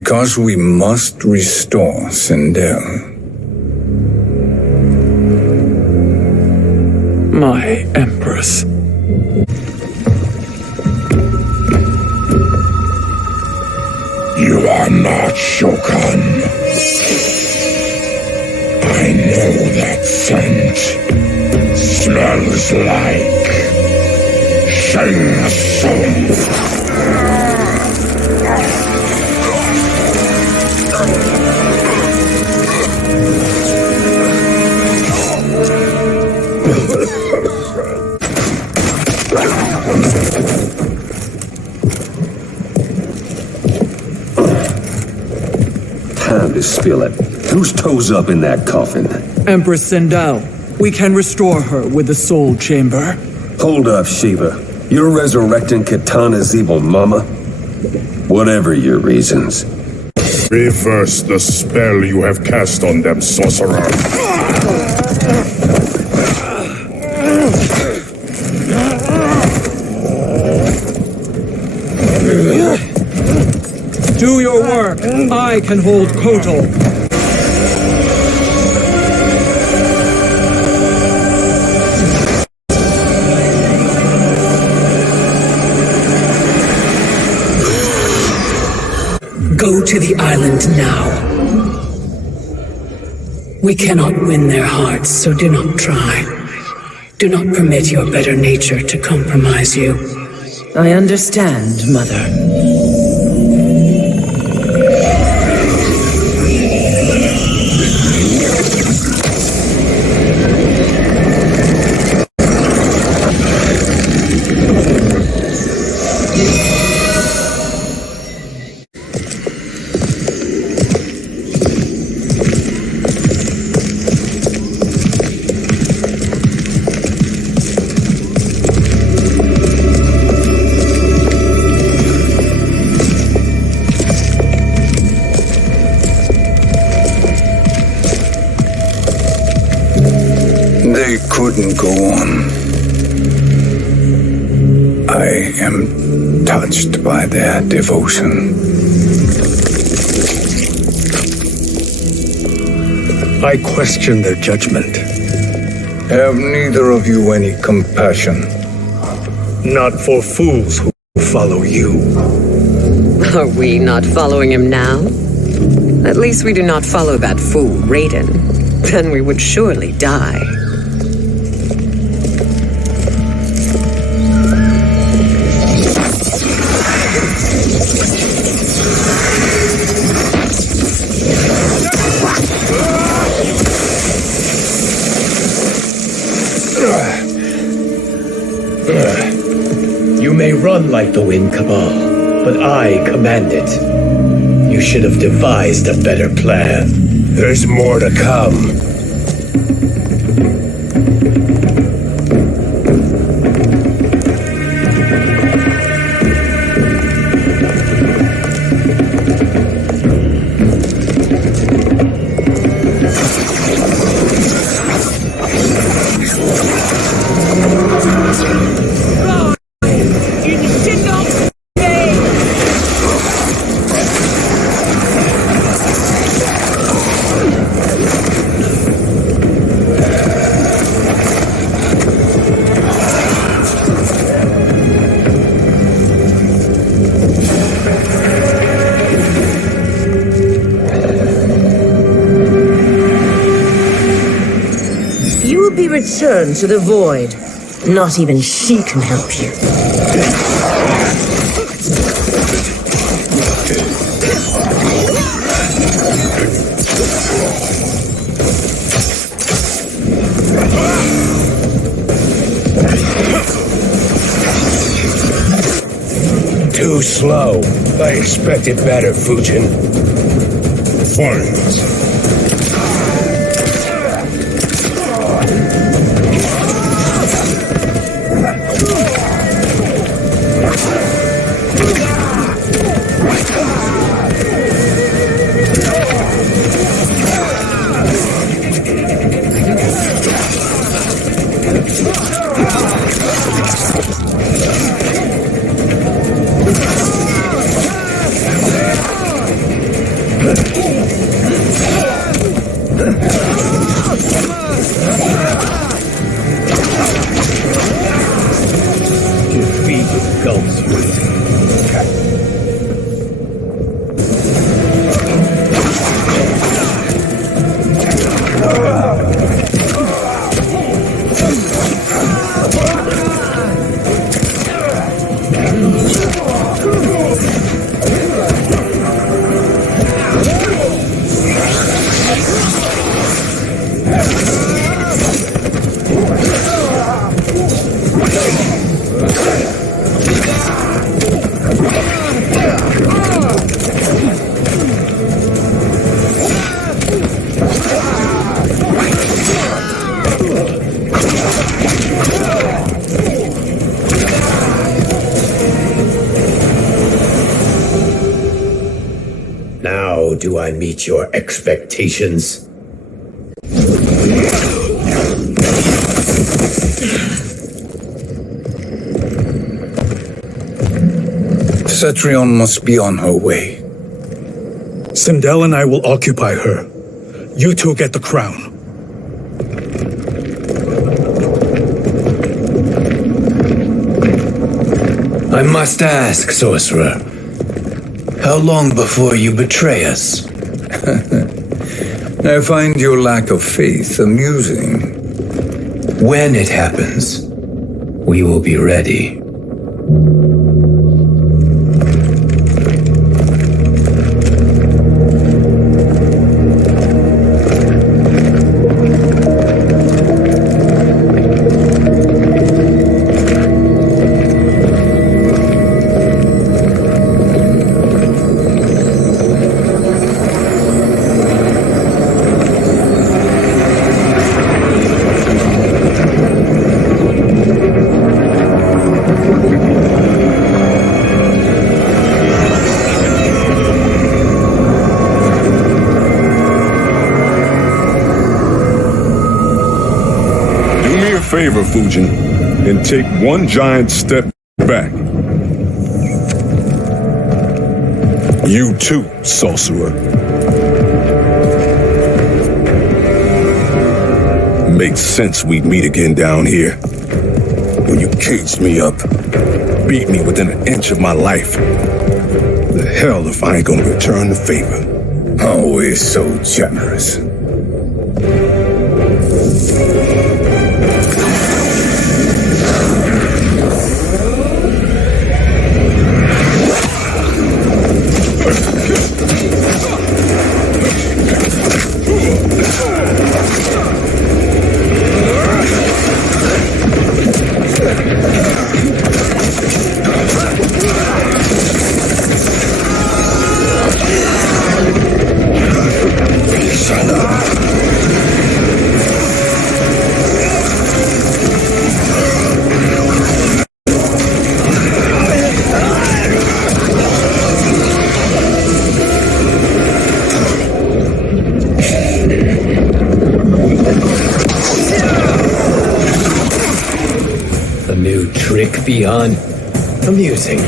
Because we must restore Sindel. My Empress. You are not Shokan. I know that scent. Smells like Shang Tsung. Time to spill it. Whose toes up in that coffin? Empress Sindel. We can restore her with the Soul Chamber. Hold up, Shiva. You're resurrecting Kitana's evil mama? Whatever your reasons. Reverse the spell you have cast on them, sorcerer. Do your work. I can hold Kotal. Go to the island now. We cannot win their hearts, so do not try. Do not permit your better nature to compromise you. I understand, Mother. They couldn't go on. I am touched by their devotion. I question their judgment. Have neither of you any compassion? Not for fools who follow you. Are we not following him now? At least we do not follow that fool, Raiden. Then we would surely die. You may run like the wind, Cabal, but I command it. You should have devised a better plan. There's more to come. Return to the void. Not even she can help you. Too slow. I expected better, Fujin. Fight. Defeat engulfs you. Now do I meet your expectations? Cetrion must be on her way. Sindel and I will occupy her. You two get the crown. I must ask, sorcerer. How long before you betray us? I find your lack of faith amusing. When it happens, we will be ready. Favor, Fujin, and take one giant step back. You too, sorcerer. Makes sense we'd meet again down here. When you caged me up, beat me within an inch of my life. The hell if I ain't gonna return the favor. Always so generous. Beyond amusing,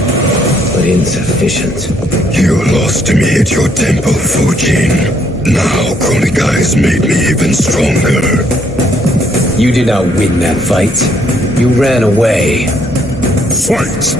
but insufficient. You lost me at your temple, Fujin. Now Kronikai made me even stronger. You did not win that fight. You ran away. Fight!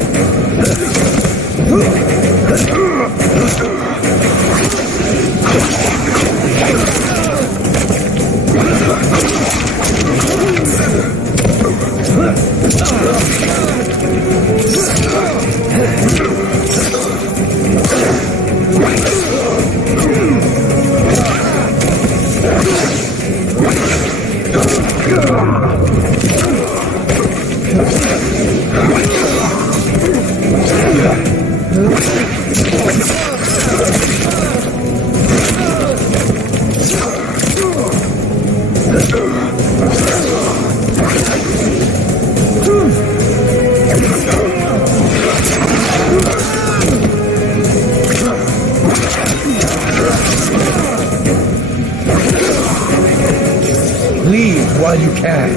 Leave while you can.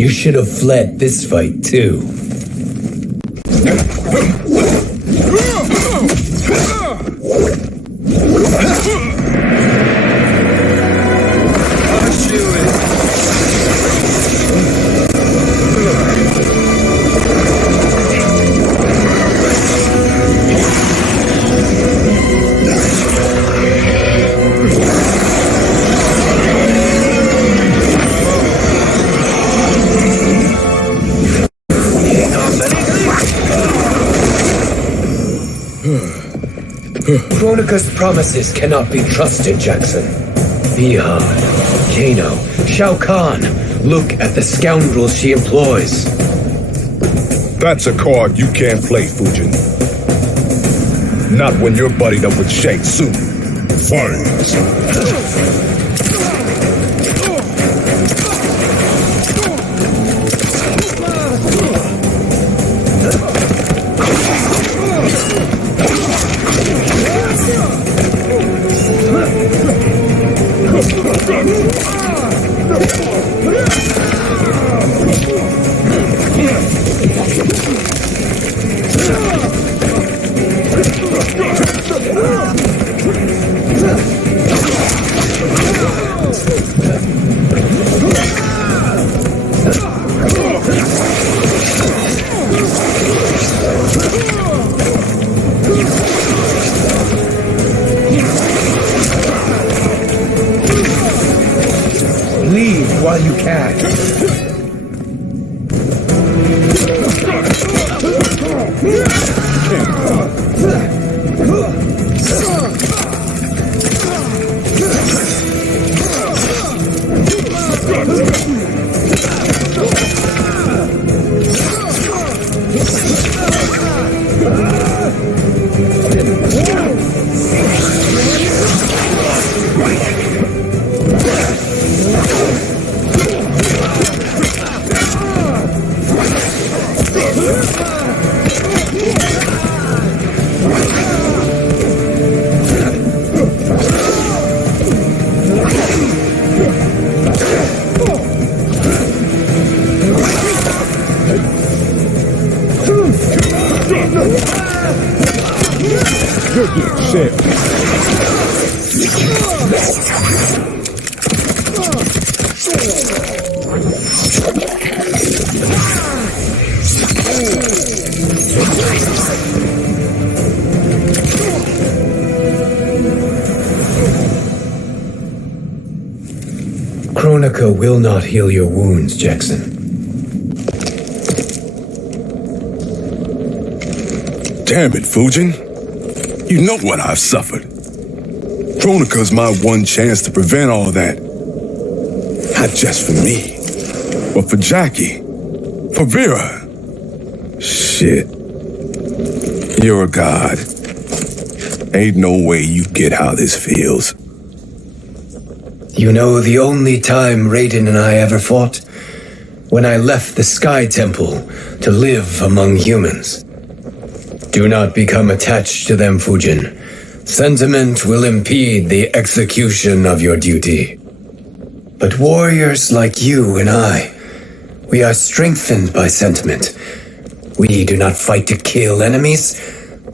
You should have fled this fight too. Kronika's promises cannot be trusted, Jackson. Bihan, Kano, Shao Kahn. Look at the scoundrels she employs. That's a card you can't play, Fujin. Not when you're buddied up with Shang Tsung. Fight! Leave while you can. Kronika will not heal your wounds, Jackson. Damn it, Fujin. You know what I've suffered. Kronika's my one chance to prevent all that. Not just for me, but for Jackie, for Vera. Shit. You're a god. Ain't no way you get how this feels. You know the only time Raiden and I ever fought? When I left the Sky Temple to live among humans. Do not become attached to them, Fujin. Sentiment will impede the execution of your duty. But warriors like you and I, we are strengthened by sentiment. We do not fight to kill enemies.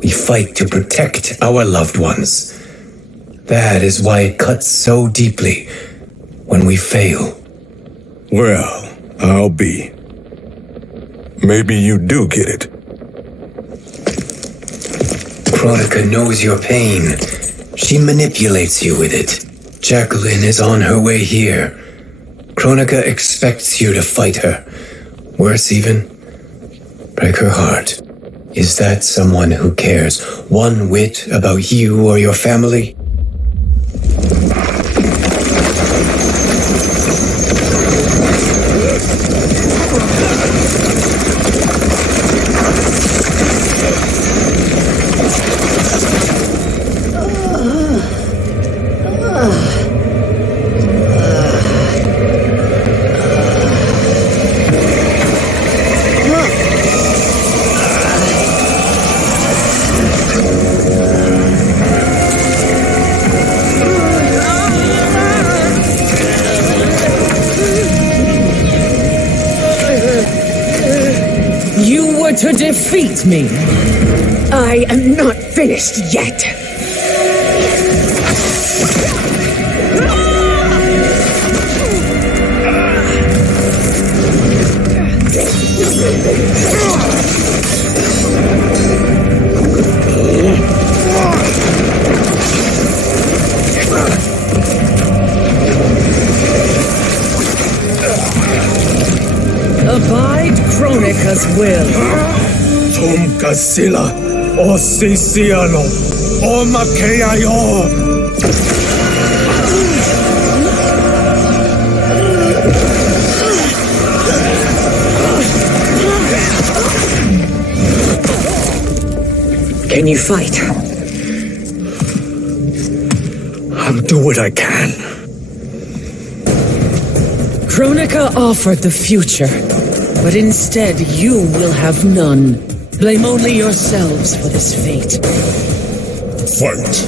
We fight to protect our loved ones. That is why it cuts so deeply when we fail. Well, I'll be. Maybe you do get it. Kronika knows your pain. She manipulates you with it. Jacqueline is on her way here. Kronika expects you to fight her. Worse even, break her heart. Is that someone who cares one whit about you or your family? defeat me. I am not finished yet. Abide Kronika's will. Tum Kasila, O Sisiano, O Makeayo. Can you fight? I'll do what I can. Kronika offered the future, but instead you will have none. Blame only yourselves for this fate. Fight.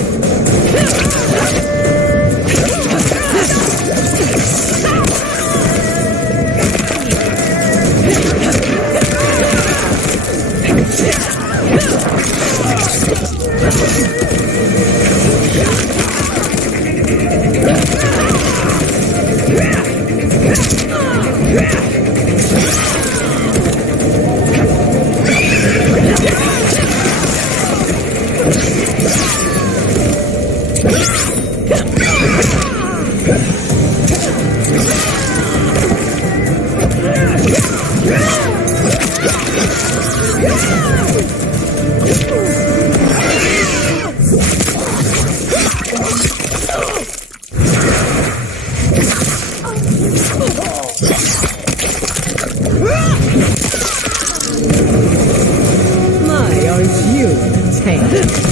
My, aren't you entertained?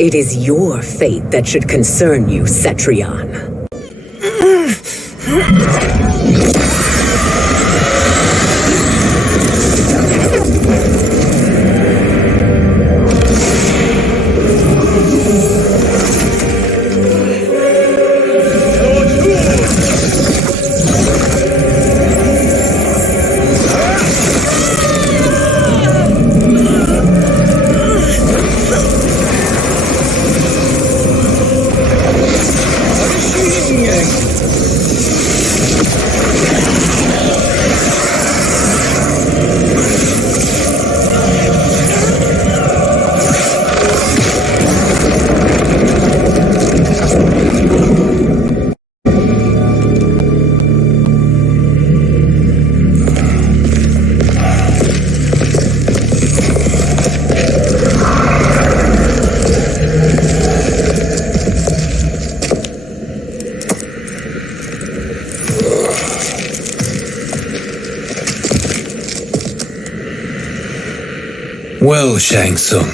It is your fate that should concern you, Cetrion. Well, Shang Tsung,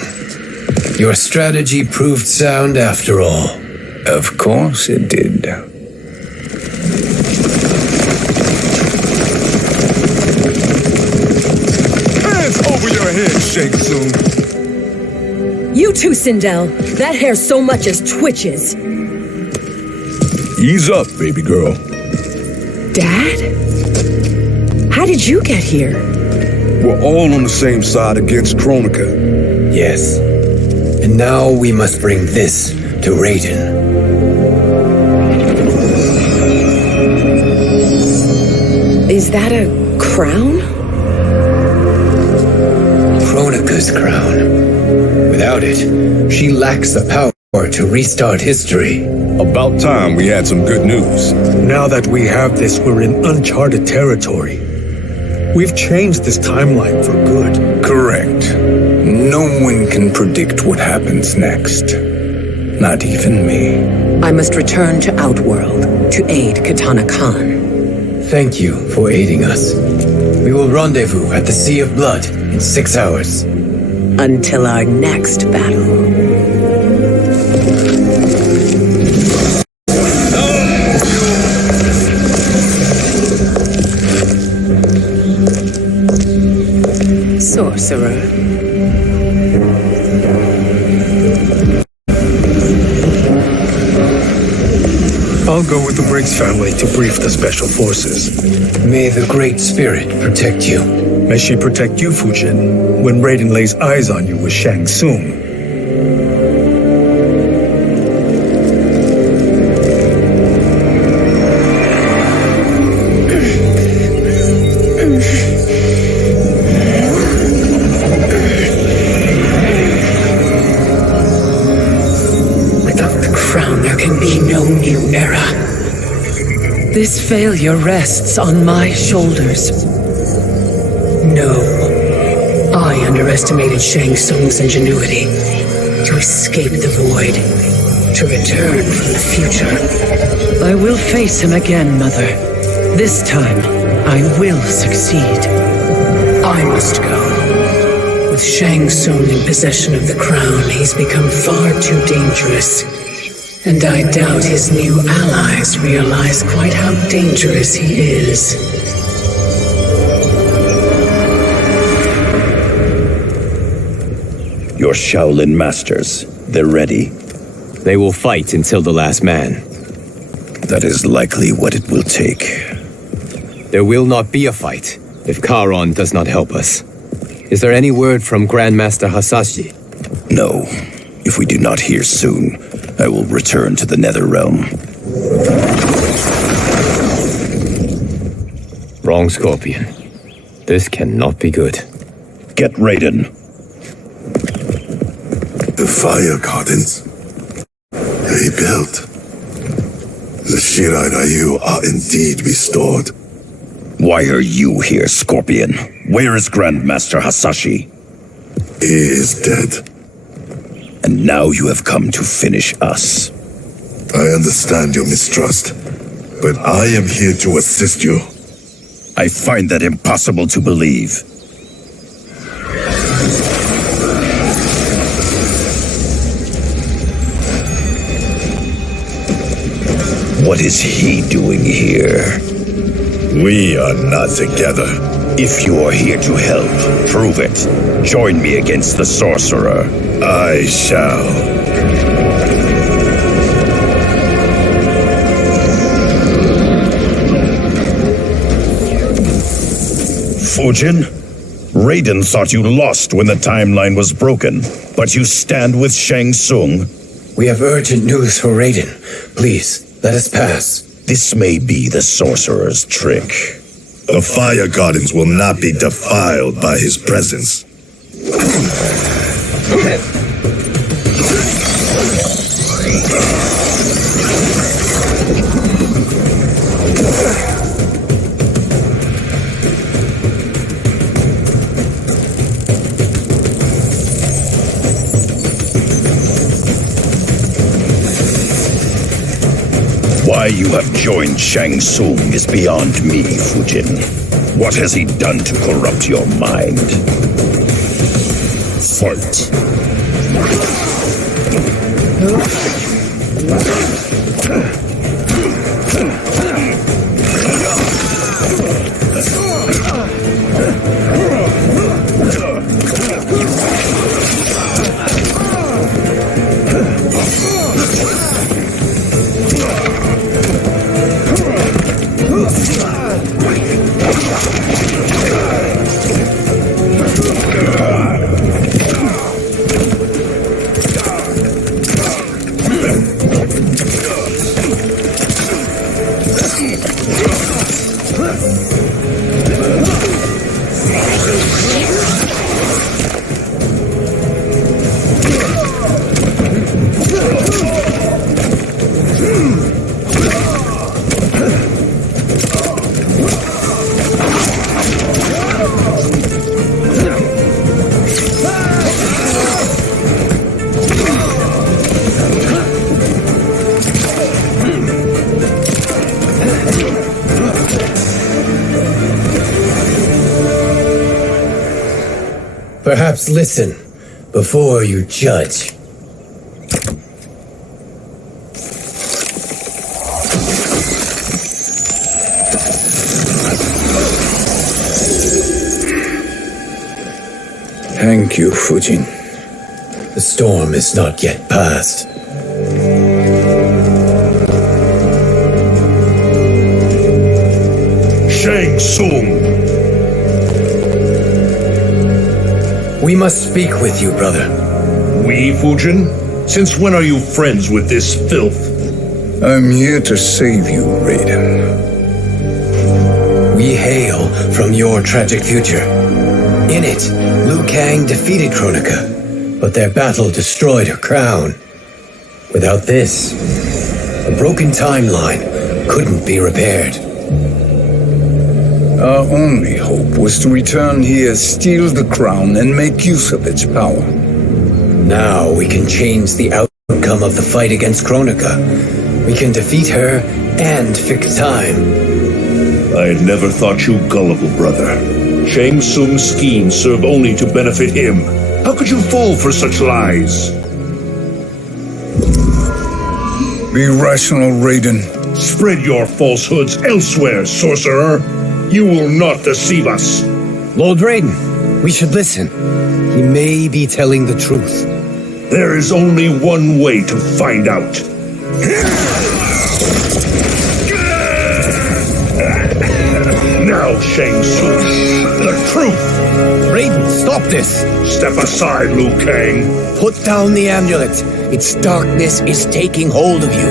your strategy proved sound after all. Of course it did. Hands over your head, Shang Tsung. You too, Sindel. That hair so much as twitches. Ease up, baby girl. Dad? How did you get here? We're all on the same side against Kronika. Yes. And now we must bring this to Raiden. Is that a crown? Kronika's crown. Without it, she lacks the power or to restart history. About time we had some good news. Now that we have this, we're in uncharted territory. We've changed this timeline for good. Correct. No one can predict what happens next. Not even me. I must return to Outworld to aid Katana Khan. Thank you for aiding us. We will rendezvous at the Sea of Blood in 6 hours. Until our next battle. Sorcerer. I'll go with the Briggs family to brief the special forces. May the Great Spirit protect you. May she protect you, Fujin, when Raiden lays eyes on you with Shang Tsung. Without the crown, there can be no new era. This failure rests on my shoulders. No. I underestimated Shang Tsung's ingenuity to escape the void, to return from the future. I will face him again, Mother. This time, I will succeed. I must go. With Shang Tsung in possession of the crown, he's become far too dangerous. And I doubt his new allies realize quite how dangerous he is. Your Shaolin masters, they're ready. They will fight until the last man. That is likely what it will take. There will not be a fight if Charon does not help us. Is there any word from Grandmaster Hasashi? No. If we do not hear soon, I will return to the Netherrealm. Wrong, Scorpion. This cannot be good. Get Raiden. The fire gardens. Rebuilt. The Shirai Ryu are indeed restored. Why are you here, Scorpion? Where is Grandmaster Hasashi? He is dead. And now you have come to finish us. I understand your mistrust, but I am here to assist you. I find that impossible to believe. What is he doing here? We are not together. If you are here to help, prove it. Join me against the sorcerer. I shall. Fujin? Raiden thought you lost when the timeline was broken, but you stand with Shang Tsung. We have urgent news for Raiden. Please, let us pass. This may be the sorcerer's trick. The fire gardens will not be defiled by his presence. Why you have joined Shang Tsung is beyond me, Fujin. What has he done to corrupt your mind? Fight. Perhaps listen before you judge. Thank you, Fujin. The storm is not yet past. Shang Tsung! We must speak with you, brother. We, Fujin? Since when are you friends with this filth? I'm here to save you, Raiden. We hail from your tragic future. In it, Liu Kang defeated Kronika, but their battle destroyed her crown. Without this, a broken timeline couldn't be repaired. Our only hope was to return here, steal the crown, and make use of its power. Now we can change the outcome of the fight against Kronika. We can defeat her and fix time. I had never thought you gullible, brother. Shang Tsung's schemes serve only to benefit him. How could you fall for such lies? Be rational, Raiden. Spread your falsehoods elsewhere, sorcerer. You will not deceive us. Lord Raiden, we should listen. He may be telling the truth. There is only one way to find out. Now, Shang Tsung, the truth! Raiden, stop this! Step aside, Liu Kang. Put down the amulet. Its darkness is taking hold of you.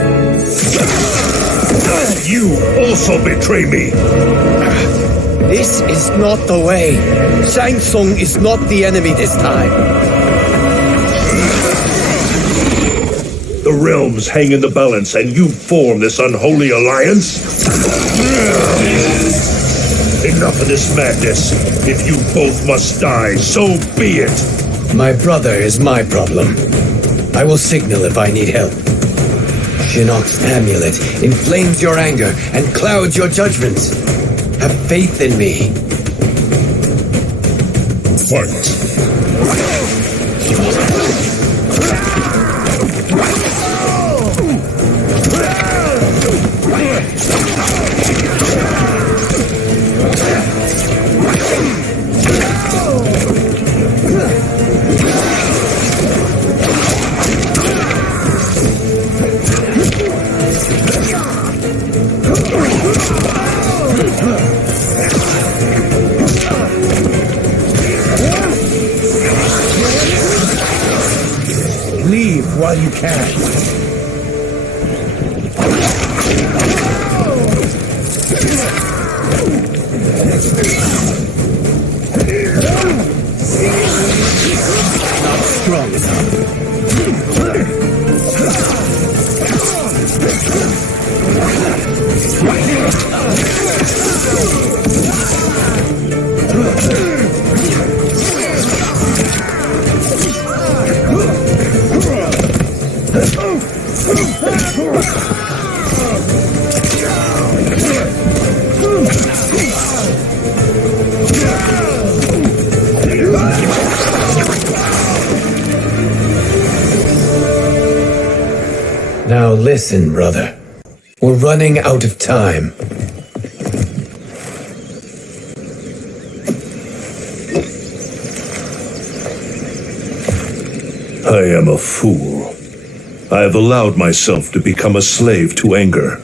You also betray me. This is not the way. Shang Tsung is not the enemy this time. The realms hang in the balance, and you form this unholy alliance? Enough of this madness. If you both must die, so be it. My brother is my problem. I will signal if I need help. Shinnok's amulet inflames your anger and clouds your judgments. Have faith in me. Fight. Leave while you can. Not strong enough. Now listen, brother. We're running out of time. I am a fool. I have allowed myself to become a slave to anger.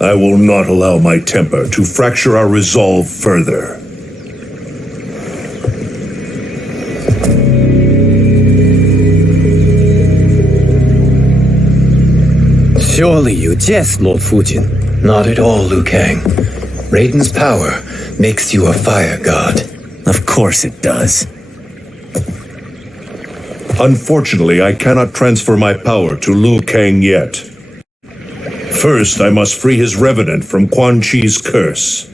I will not allow my temper to fracture our resolve further. Surely you jest, Lord Fujin. Not at all, Liu Kang. Raiden's power makes you a fire god. Of course it does. Unfortunately, I cannot transfer my power to Liu Kang yet. First, I must free his revenant from Quan Chi's curse.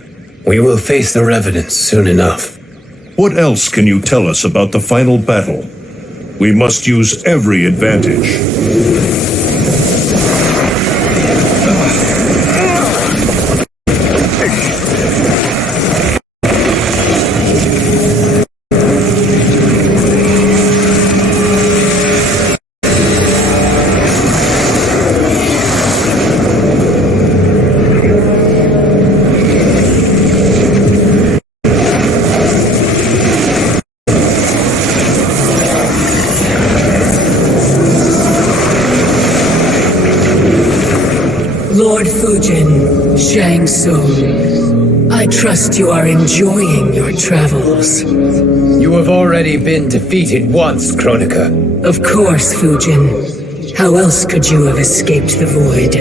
We will face the Revenants soon enough. What else can you tell us about the final battle? We must use every advantage. Shang Tsung, I trust you are enjoying your travels. You have already been defeated once, Kronika. Of course, Fujin. How else could you have escaped the void?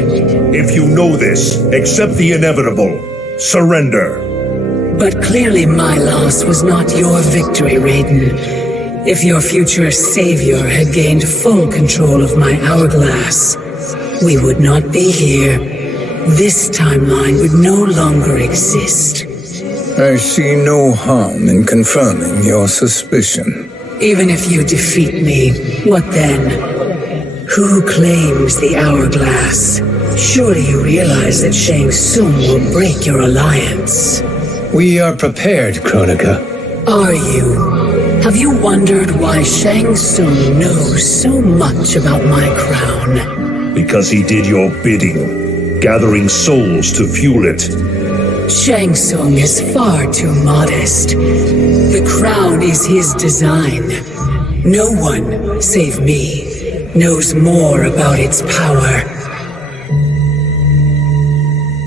If you know this, accept the inevitable. Surrender. But clearly my loss was not your victory, Raiden. If your future savior had gained full control of my hourglass, we would not be here. This timeline would no longer exist. I see no harm in confirming your suspicion. Even if you defeat me, what then? Who claims the hourglass? Surely you realize that Shang Tsung will break your alliance. We are prepared, Kronika. Are you? Have you wondered why Shang Tsung knows so much about my crown? Because he did your bidding, gathering souls to fuel it. Shang Tsung is far too modest. The crown is his design. No one, save me, knows more about its power.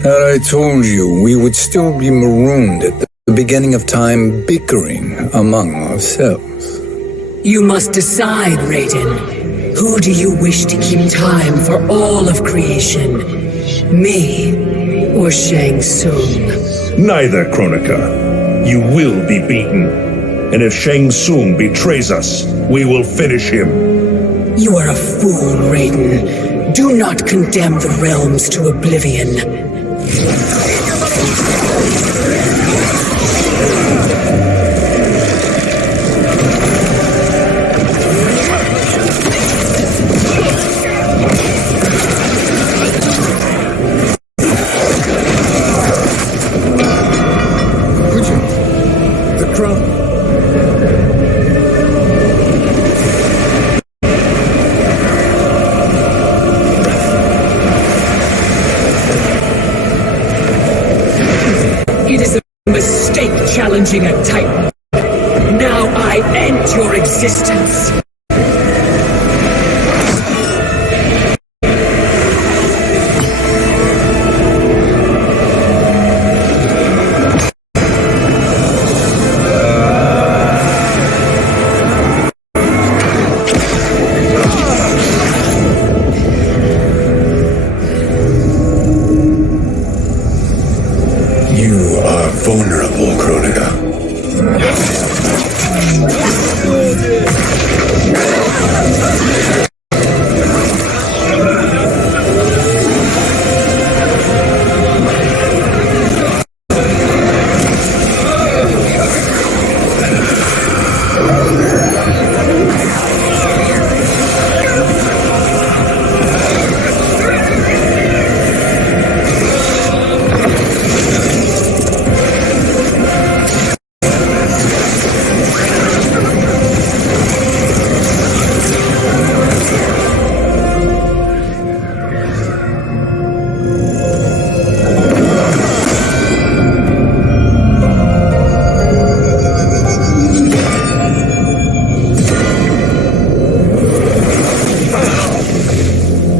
Had I told you, we would still be marooned at the beginning of time, bickering among ourselves. You must decide, Raiden. Who do you wish to keep time for all of creation? Me or Shang Tsung? Neither, Kronika. You will be beaten. And if Shang Tsung betrays us, we will finish him. You are a fool, Raiden. Do not condemn the realms to oblivion. The crown. It is a mistake challenging a Titan. Now I end your existence. You are vulnerable, Kronika.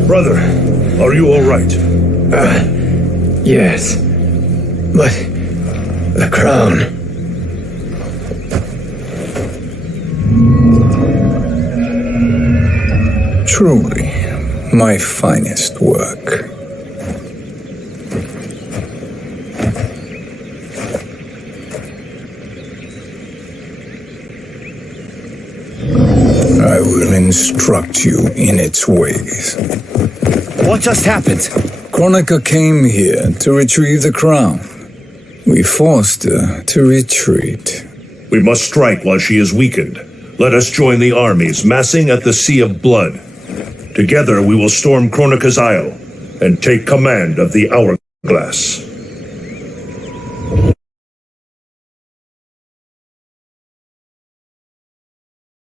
Brother, are you all right? Yes. But the crown. Truly, my finest work. I will instruct you in its ways. What just happened? Kronika came here to retrieve the crown. We forced her to retreat. We must strike while she is weakened. Let us join the armies massing at the Sea of Blood. Together we will storm Kronika's Isle and take command of the Hourglass.